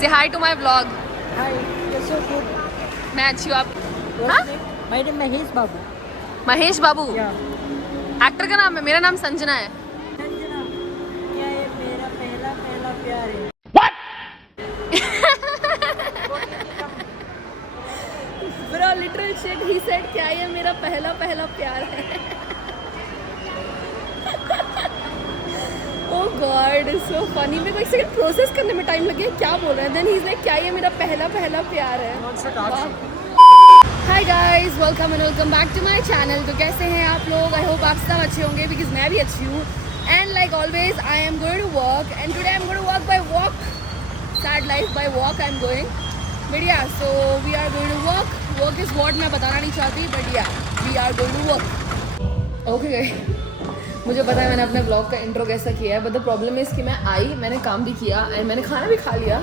Say hi to my vlog. Hi, you're so good. मैं अच्छी हूँ आप? What's हाँ? your name? My name Mahesh Babu. Mahesh Babu Yeah. Actor का नाम है, मेरा नाम संजना है. संजना, क्या ये मेरा पहला पहला प्यार है? Bro, literal shit, he said क्या ये मेरा पहला पहला प्यार है. Oh God, it's so funny. मेरे को एक सेकंड प्रोसेस करने में टाइम लगे क्या बोल रहे हैं. Then he's like क्या ये मेरा पहला पहला प्यार है. Hi guys, welcome and welcome back to my channel. तो कैसे हैं आप लोग? आई होप आप सब अच्छे होंगे बिकॉज मैं भी अच्छी हूँ. And like always I am going to work and today I am going to work by walk. Sad life by walk I am going. But yeah so we are going to work. Work is what मैं बताना नहीं चाहती but yeah we are going to work. Okay, मुझे पता है मैंने अपने blog का इंट्रो कैसा किया है बट द प्रॉब्लम इज़ कि मैं आई, मैंने काम भी किया एंड मैंने खाना भी खा लिया.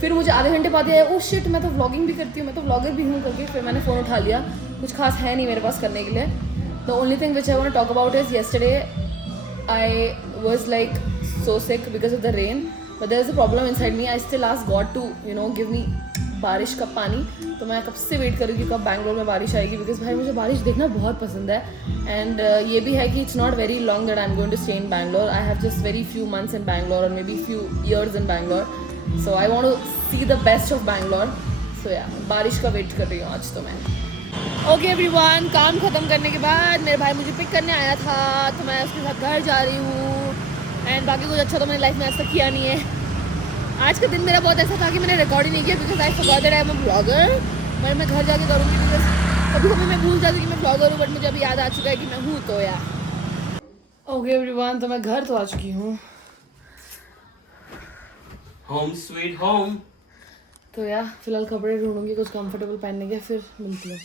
फिर मुझे आधे घंटे बाद आया ओ शिट मैं तो व्लॉगिंग भी करती हूँ, मैं तो व्लॉगर भी हूँ करके फिर मैंने फ़ोन उठा लिया. कुछ खास है नहीं मेरे पास करने के लिए. The only thing which I want to talk about is yesterday I was like so sick because of the rain but there is a problem inside me. I still ask God to give me बारिश का पानी. तो मैं कब से wait करूँ कि कब बैंगलोर में बारिश आएगी बिकॉज भाई मुझे बारिश देखना बहुत पसंद है. एंड ये भी है कि it's not very long that I am going to stay in Bangalore. I have just very few months in Bangalore और maybe few years in Bangalore. So I want to see the best of Bangalore. So yeah बारिश का wait कर रही हूँ आज तो मैं. Okay everyone, काम ख़त्म करने के बाद मेरे भाई मुझे पिक करने आया था तो मैं उसके साथ घर जा रही हूँ. एंड बाकी कुछ अच्छा तो मैंने लाइफ में आज तक किया नहीं है. आज का दिन मेरा बहुत ऐसा था कि मैंने रिकॉर्ड ही नहीं किया because I forgot that I am a blogger. पर मैं घर जाके करूँगी बिकॉज कभी कभी मैं भूल जाती कि मैं ब्लॉगर हूँ बट मुझे अभी याद आ चुका है कि मैं हूँ. तो या ओके एवरीवन, तो मैं घर तो आ चुकी हूँ. Home sweet home. तो या फिलहाल कपड़े ढूंढूंगी कुछ कंफर्टेबल पहनने के, फिर मिलती हूँ.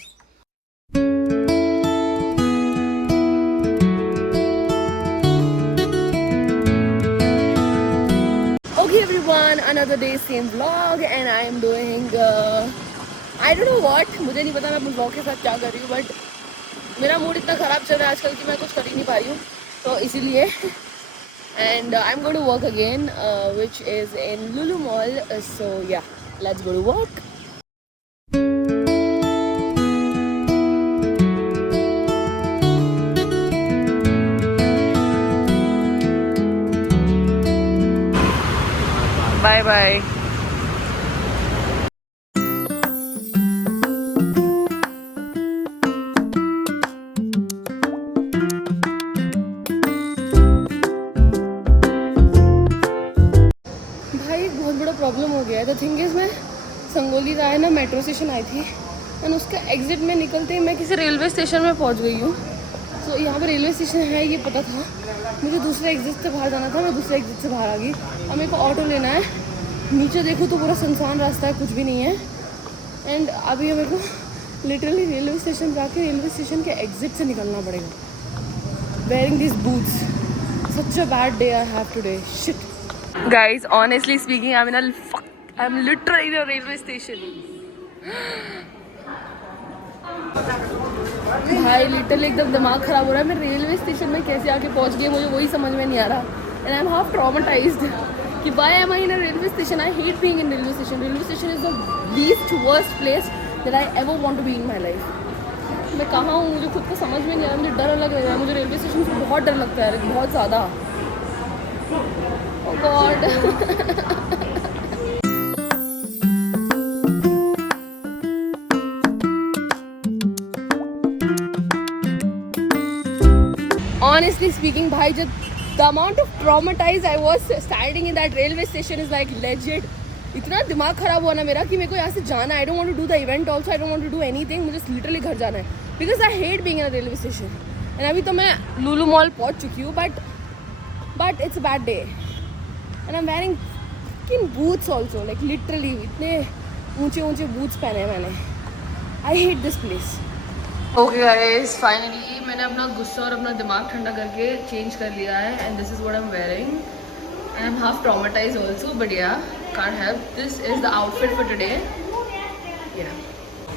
Okay everyone, another day same vlog and I am doing I don't know what. मुझे नहीं पता मैं अपने vlog के साथ क्या कर रही हूँ बट मेरा मूड इतना ख़राब चल रहा है आजकल कि मैं कुछ कर ही नहीं पा रही हूँ तो इसीलिए. And I'm going to work again which is in Lulu Mall. So yeah, let's go to work. Bye bye. भाई एक बहुत बड़ा प्रॉब्लम हो गया है. द थिंग इज़ मैं संगोली राय ना मेट्रो स्टेशन आई थी एंड उसका एग्जिट में निकलते ही मैं किसी रेलवे स्टेशन में पहुंच गई हूँ. सो यहाँ पर रेलवे स्टेशन है ये पता था. मुझे दूसरे एग्जिट से बाहर जाना था, मैं दूसरे एग्जिट से बाहर आ गई. अब मेरे को ऑटो लेना है. नीचे देखो तो पूरा सुनसान रास्ता है, कुछ भी नहीं है. एंड अभी मेरे को लिटरली रेलवे स्टेशन जाके रेलवे स्टेशन के एग्जिट से निकलना पड़ेगा. Wearing this boots. Such a bad day I have today. Shit guys, honestly speaking I'm literally in a railway station. भाई लिटरली एकदम दिमाग खराब हो रहा है. मैं रेलवे स्टेशन में कैसे आके पहुंच गई मुझे वही समझ में नहीं आ रहा. And I am half traumatised कि why am I in a railway station. I hate being in railway station. Railway station is the least worst place that I ever want to be in my life. मैं कहाँ हूँ मुझे खुद को समझ में नहीं आ रहा. मुझे डर अलग लग रहा है. मुझे रेलवे स्टेशन से बहुत डर लगता है, बहुत ज़्यादा. Oh God. Honestly speaking, भाई जब the amount of traumatized I was standing in that railway station is like legit. इतना दिमाग खराब हुआ ना मेरा कि मेरे को यहाँ से जाना है. I don't want to do the event also. I don't want to do anything. मुझे literally घर जाना है because I hate being in a railway station. And अभी तो मैं लुलु मॉल पहुँच चुकी हूँ but it's a bad day. And I'm wearing fucking boots also, like literally इतने ऊंचे ऊंचे boots पहने हैं मैंने. I hate this place. Okay guys, finally मैंने अपना गुस्सा और अपना दिमाग ठंडा करके चेंज कर लिया है and this is what I'm wearing. I'm half traumatized also, but yeah, can't help. This is the outfit for today. Yeah.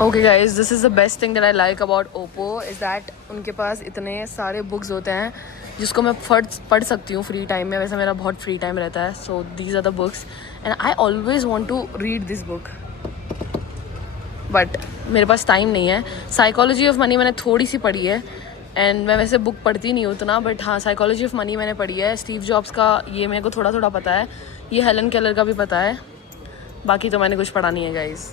Okay guys, this is the best thing that I like about Oppo is that उनके पास इतने सारे books होते हैं जिसको मैं पढ़ सकती हूँ फ्री टाइम में. वैसे मेरा बहुत फ्री टाइम रहता है. So these are the books and I always want to read this book, but मेरे पास टाइम नहीं है. साइकोलॉजी ऑफ मनी मैंने थोड़ी सी पढ़ी है, एंड मैं वैसे बुक पढ़ती नहीं हूँ उतना, बट हाँ साइकोलॉजी ऑफ मनी मैंने पढ़ी है. स्टीव जॉब्स का ये मेरे को थोड़ा थोड़ा पता है, ये हेलन केलर का भी पता है, बाकी तो मैंने कुछ पढ़ा नहीं है गाइस.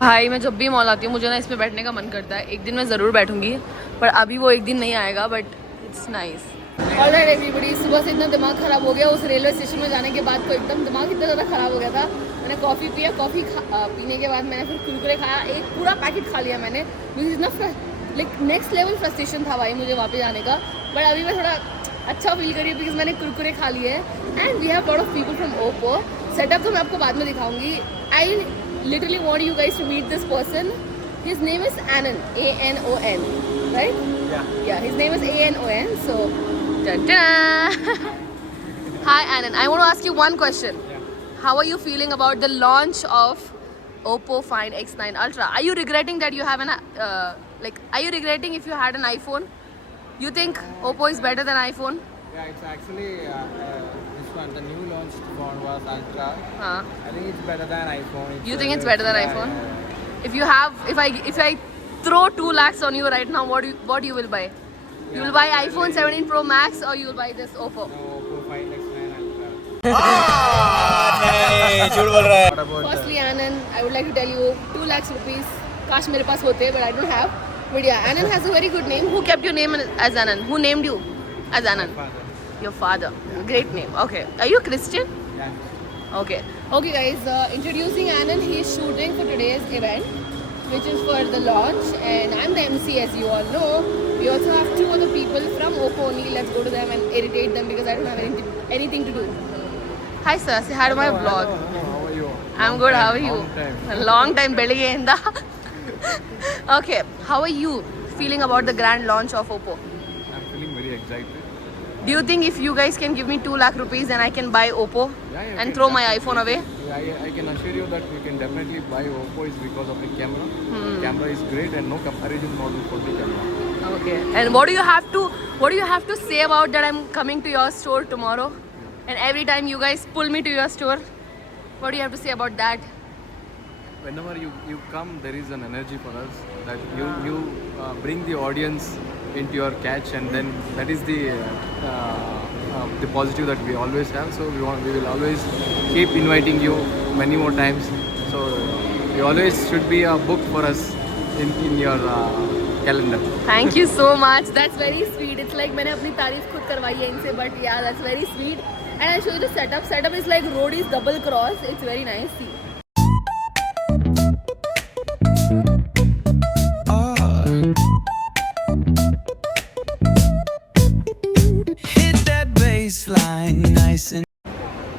भाई मैं जब भी मॉल आती हूँ मुझे ना इसमें बैठने का मन करता है. एक दिन मैं ज़रूर बैठूंगी, पर अभी वो एक दिन नहीं आएगा, but it's nice. Alright everybody, सुबह से इतना दिमाग ख़राब हो गया. उस रेलवे स्टेशन में जाने के बाद तो एकदम दिमाग इतना ज़्यादा ख़राब हो गया था. मैंने कॉफ़ी पिया, कॉफ़ी पीने के बाद मैंने फिर कुरकुरे खाया, एक पूरा पैकेट खा लिया मैंने. मुझे इतना लाइक नेक्स्ट लेवल फ्रस्ट्रेशन था भाई मुझे वापस आने का. बट अभी मैं थोड़ा अच्छा फील करी बिकॉज मैंने कुरकुरे खा लिए हैं. And we have lot of people from Oppo. Setup तो मैं आपको बाद में दिखाऊंगी. आई literally want you guys to meet this person. His name is Anon, A-N-O-N, right? Yeah, his name is A-N-O-N. So, ta-da! Hi Anon, I want to ask you one question. How are you feeling about the launch of Oppo Find X9 Ultra? Are you regretting that you have an are you regretting if you had an iPhone? You think Oppo is better than iPhone? Yeah, it's actually this one, the new launched phone was Ultra. I think it's better than iPhone. You think it's better than iPhone? If you have, if I throw 2 lakhs on you right now, what you will buy? You will buy iPhone 17 Pro Max or you will buy this Oppo? No, Oppo Find X9 Ultra. What about Firstly, Anand, I would like to tell you 2 lakhs rupees. Kash mere paas hote, but I don't have. But yeah, Anand has a very good name. Who kept your name as Anand? Who named you as Anand? father? Your father. Great name. Okay. Are you Christian? Yeah. Okay. Okay guys, introducing Anand. He is shooting for today's event, which is for the launch, and I'm the MC as you all know. We also have 2 other people from Oppo only. Let's go to them and irritate them because I don't have anything to do. Hi sir, say hi to my vlog. How are you? I'm good, how are you? Long time. A long time ಬೆಳಿಗ್ಗೆಯಿಂದ. Okay, how are you feeling about the grand launch of Oppo? I'm feeling very excited. Do you think if you guys can give me 2 lakh rupees then I can buy Oppo Yeah, and throw my iPhone away? I can assure you that you can definitely buy Oppo is because of the camera. Camera is great and no comparison model for the camera. Okay. And what do you have to say about that I'm coming to your store tomorrow? And every time you guys pull me to your store, what do you have to say about that? Whenever you come, there is an energy for us that you bring the audience into your catch, and then that is the positive that we always have. So we will always keep inviting you many more times. So you always should be a book for us in your calendar. Thank you so much. That's very sweet. It's like मैंने अपनी तारीफ खुद करवाई है इनसे, but yeah, that's very sweet. And I'll show you the setup. Setup is like roadies double cross. It's very nice. See.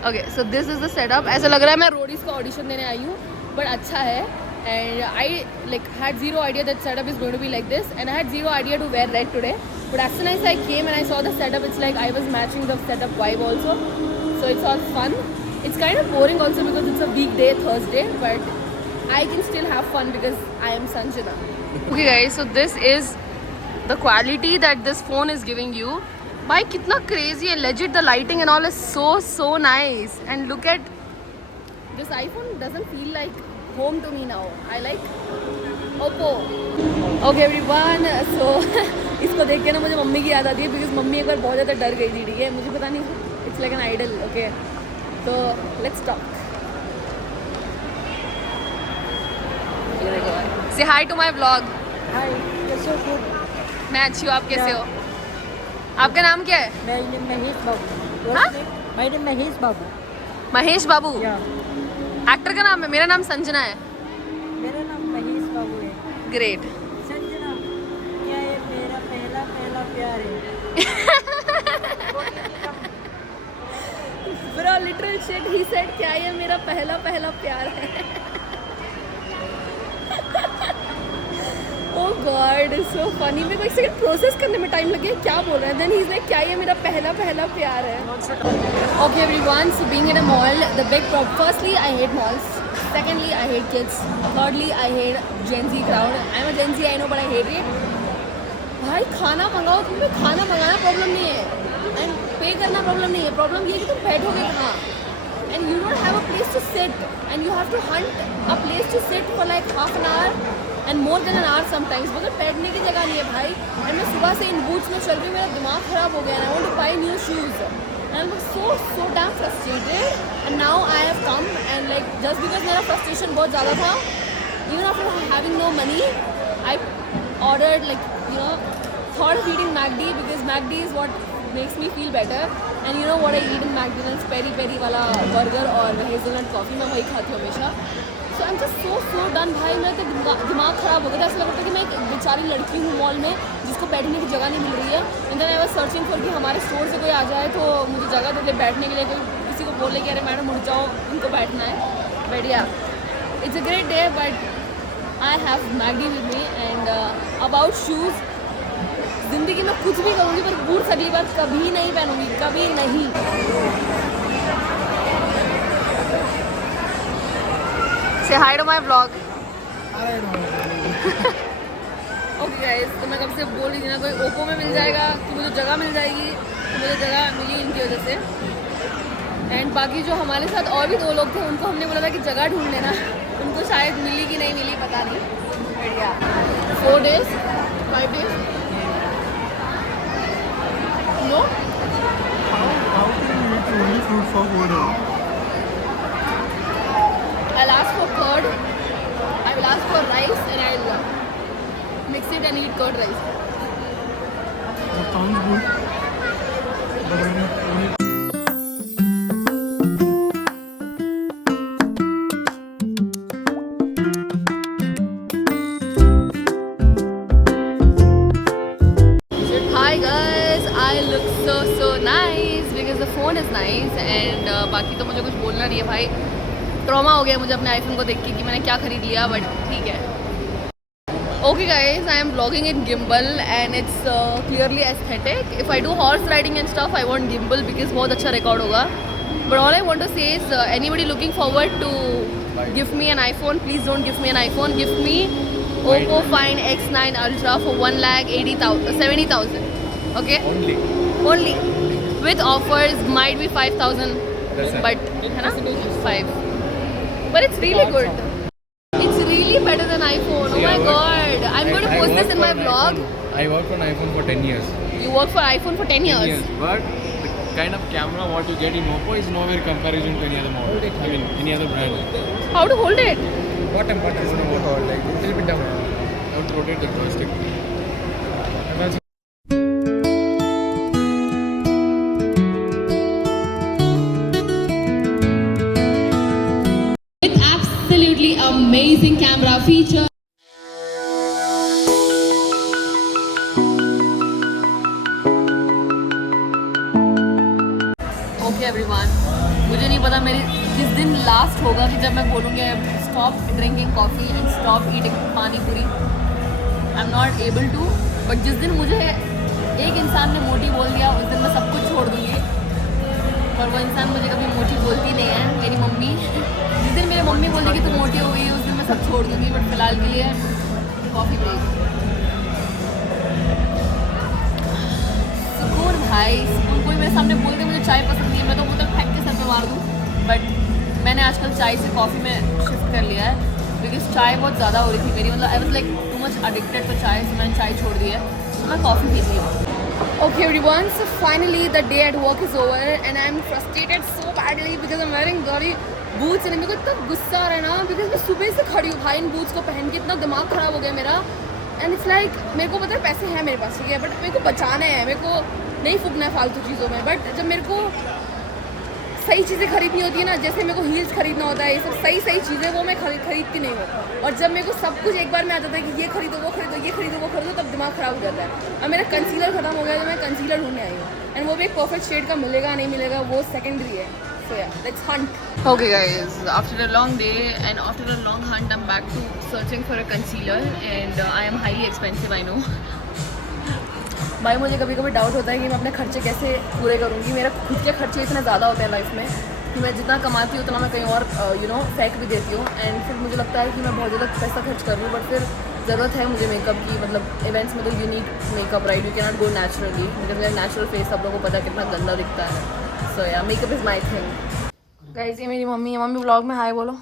Okay, so this is the setup. ऐसा लग रहा है मैं रोडीज का ऑडिशन देने आई हूँ, but अच्छा है. And I like had zero idea that setup is going to be like this, and I had zero idea to wear red today. But as soon as I came and I saw the setup, it's like I was matching the setup vibe also. So it's all fun. It's kind of boring also because it's a weekday, Thursday, but I can still have fun because I am Sanjana. Okay guys, so this is the quality that this phone is giving you. Bhai, kitna crazy and legit, the lighting and all is so nice. And look at this iPhone, doesn't feel like home to me now. I like Oppo. Okay everyone, so इसको देख के ना मुझे mummy की याद आती है because mummy एक बार बहुत ज़्यादा डर गई थी. ठीक है, मुझे पता नहीं, it's like an idol. Okay, so let's talk. Say hi to my vlog. Hi, you're so good. मैं अच्छी हूँ, आप कैसे हो? आपका नाम क्या है? My name Mahesh Babu. Your Huh? name? My name Mahesh Babu. Mahesh Babu. Yeah. Actor का नाम है. मेरा नाम संजना है. मेरा नाम महेश बाबू है. ग्रेट. संजना, क्या ये मेरा पहला प्यार है? Bro, literal shit, he said क्या ये मेरा पहला प्यार है. Oh God, it's so funny. मेरे को एक सेकंड प्रोसेस करने में टाइम लगे क्या बोल रहे हैं. Then he's like क्या ये मेरा पहला प्यार है. Okay everyone, so being in a mall, the big problem. Firstly, I hate malls. Secondly, I hate kids. Thirdly, I hate Gen Z crowd. I'm a Gen Z, I know, but I hate it. भाई खाना मंगाओ, तुम्हें खाना मंगाना problem नहीं है, and पे करना problem नहीं है. प्रॉब्लम ये है कि तुम बैठोगे कहाँ. and you don't have a place to sit, and you have to hunt a place to sit for like half an hour and more than an hour sometimes, because बैठने की जगह नहीं है भाई. and मैं सुबह से इन boots में चल रही हूँ, मेरा दिमाग ख़राब हो गया, and I want to buy new shoes, and I'm so damn frustrated. And now I have come, and like just because मेरा frustration बहुत ज़्यादा था, even after having no money, I ordered like, you know, thought of eating McD, because McD is what makes me feel better. And you know what I eat in McDonald's? Peri peri वाला burger और hazelnut coffee, मैं वही खाती हूँ हमेशा. So I'm just so done भाई. मेरा तो दिमाग ख़राब हो गया था. ऐसा लग रहा था कि मैं एक बेचारी लड़की हूँ मॉल में जिसको बैठने की जगह नहीं मिल रही है. And then I was searching for कि हमारे स्टोर से कोई आ जाए तो मुझे जगह दे दे बैठने के लिए, कोई किसी को बोले कि अरे मैडम उठ जाओ, उनको बैठना है. But yeah, it's a great day, but I have Maggie with me. And about shoes, ज़िंदगी में कुछ भी करूँगी पर बूट्स अगली बार कभी नहीं पहनूंगी, कभी नहीं. Say hi to my vlog. Okay guys, तो मैं कब से बोल रही थी ना, कोई ओप्पो में मिल जाएगा तो मुझे जगह मिल जाएगी, तो मुझे जगह मिली इनकी वजह से. एंड बाकी जो हमारे साथ और भी 2 लोग थे उनको हमने बोला था कि जगह ढूंढ लेना, उनको शायद मिली कि नहीं मिली पता नहीं. बढ़िया. 4 days 5 days no. How can you eat only fruit for 4 days? I'll ask for curd, I will ask for rice, and I'll mix it and eat curd rice. That sounds good. But when Hi guys, I look so nice because the phone is nice. And बाकी तो मुझे कुछ बोलना नहीं है भाई. Trauma हो गया मुझे अपने आईफोन को देख के कि मैंने क्या खरीद लिया, बट ठीक है. Okay guys, I am vlogging in gimbal and it's clearly aesthetic. If I do horse riding and stuff, I want gimbal because बहुत अच्छा record होगा. But all I want to say is anybody looking forward to give me an iPhone, please don't give me an iPhone. Give me Oppo Find X9 Ultra for 1,70,000. Okay? Only. With offers might be 5,000, but है ना 5. But it's really good. It's really better than iPhone. Oh my god. I'm going to post this in my vlog. I worked on iPhone for 10 years. You work for iPhone for 10 years. But the kind of camera what you get in Oppo is nowhere comparison to any other model. I mean, any other brand. How to hold it? Bottom is no more like a little bit down. I have to rotate the joystick. And that's With absolutely amazing camera feature. Okay everyone, मुझे नहीं पता मेरी किस दिन last होगा कि जब मैं बोलूँगी stop drinking coffee and stop eating pani puri. I am not able to. But जिस दिन मुझे एक इंसान ने मोटी बोल दिया उस दिन मैं सब कुछ छोड़ दूँगी. पर वो इंसान मुझे कभी मोटी बोलती नहीं है, मेरी मम्मी. जिस दिन मेरी मम्मी बोल दी कि तू मोटी हो गई उस दिन मैं सब छोड़ दूँगी. बट फिलहाल के लिए कॉफ़ी ब्रेक. सुकून भाई, सुकून. कोई मेरे सामने बोल दे मुझे चाय पसंद नहीं है, मैं तो बोतल फेंक के सर पे मार दूँ. बट मैंने आजकल चाय से कॉफ़ी में शिफ्ट कर लिया है बिकॉज चाय बहुत ज़्यादा हो रही थी मेरी. मतलब I was like too much addicted to chai, से मैंने चाय छोड़ दी है, तो मैं कॉफ़ी पी रही हूँ. Okay everyone, so finally the day at work is over and I'm frustrated so badly because I'm wearing bloody boots and मेरे को इतना गुस्सा आ रहा है ना because मैं सुबह से खड़ी हूँ भाई इन boots को पहन के. इतना दिमाग ख़राब हो गया मेरा. एंड इट्स लाइक मेरे को पता है पैसे हैं मेरे पास, ठीक है, बट मेरे को बचाना है, मेरे को नहीं फूकना है फालतू चीज़ों में. बट जब मेरे को सही चीज़ें खरीदनी होती है ना, जैसे मेरे को हील्स खरीदना होता है, ये सब सही चीज़ें वो मैं खरीदती नहीं हूँ. और जब मेरे को सब कुछ एक बार में आ जाता है कि ये खरीदो वो खरीदो ये खरीदो वो खरीदो, तब दिमाग ख़राब हो जाता है. अब मेरा कंसीलर ख़त्म हो गया तो मैं कंसीलर ढूंढने आई हूँ. एंड वो भी एक परफेक्ट शेड का मिलेगा नहीं मिलेगा वो सेकेंडरी है. So yeah, let's hunt. Okay guys, after a long day and after a long hunt, I'm back to searching for a concealer and I am highly expensive, I know. भाई मुझे कभी कभी डाउट होता है कि मैं अपने खर्चे कैसे पूरे करूँगी. मेरा खुद के खर्चे इतने ज़्यादा होते हैं लाइफ में कि मैं जितना कमाती हूँ उतना मैं कहीं और फेंक भी देती हूँ. एंड फिर मुझे लगता है कि मैं बहुत ज़्यादा पैसा खर्च कर रही हूँ. बट फिर ज़रूरत है मुझे मेकअप की. मतलब इवेंट्स में तो you need makeup right, you can not go naturally. मतलब मेरा नेचुरल फेस सब लोगों को पता है कितना गंदा दिखता है. सो या makeup is my thing. Guys ये मेरी मम्मी है, मम्मी व्लॉग में हाय बोलो।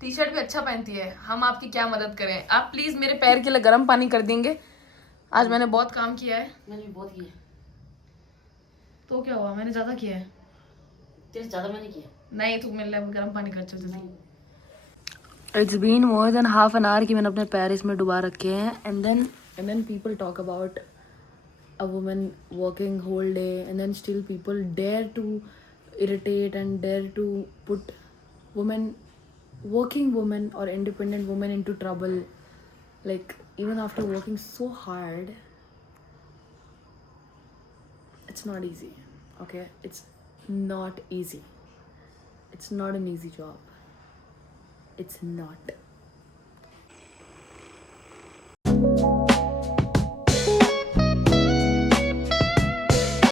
टी शर्ट भी अच्छा पहनती है, हम आपकी क्या मदद करें, आप प्लीज मेरे पैर के लिए गर्म पानी कर देंगे। आज मैंने बहुत काम किया है। मैंने भी बहुत किया। तो क्या हुआ, मैंने ज्यादा किया है? तेरे से ज्यादा मैंने किया। नहीं तू मेरे लिए गर्म पानी कर चल जल्दी। It's been more than half an hour कि मैंने अपने पैर इसमें डुबा रखे हैं। And then people talk about a woman working whole day, and then still people dare to irritate and dare to put working women or independent women into trouble, like even after working so hard. It's not easy, okay? It's not easy. It's not an easy job. It's not.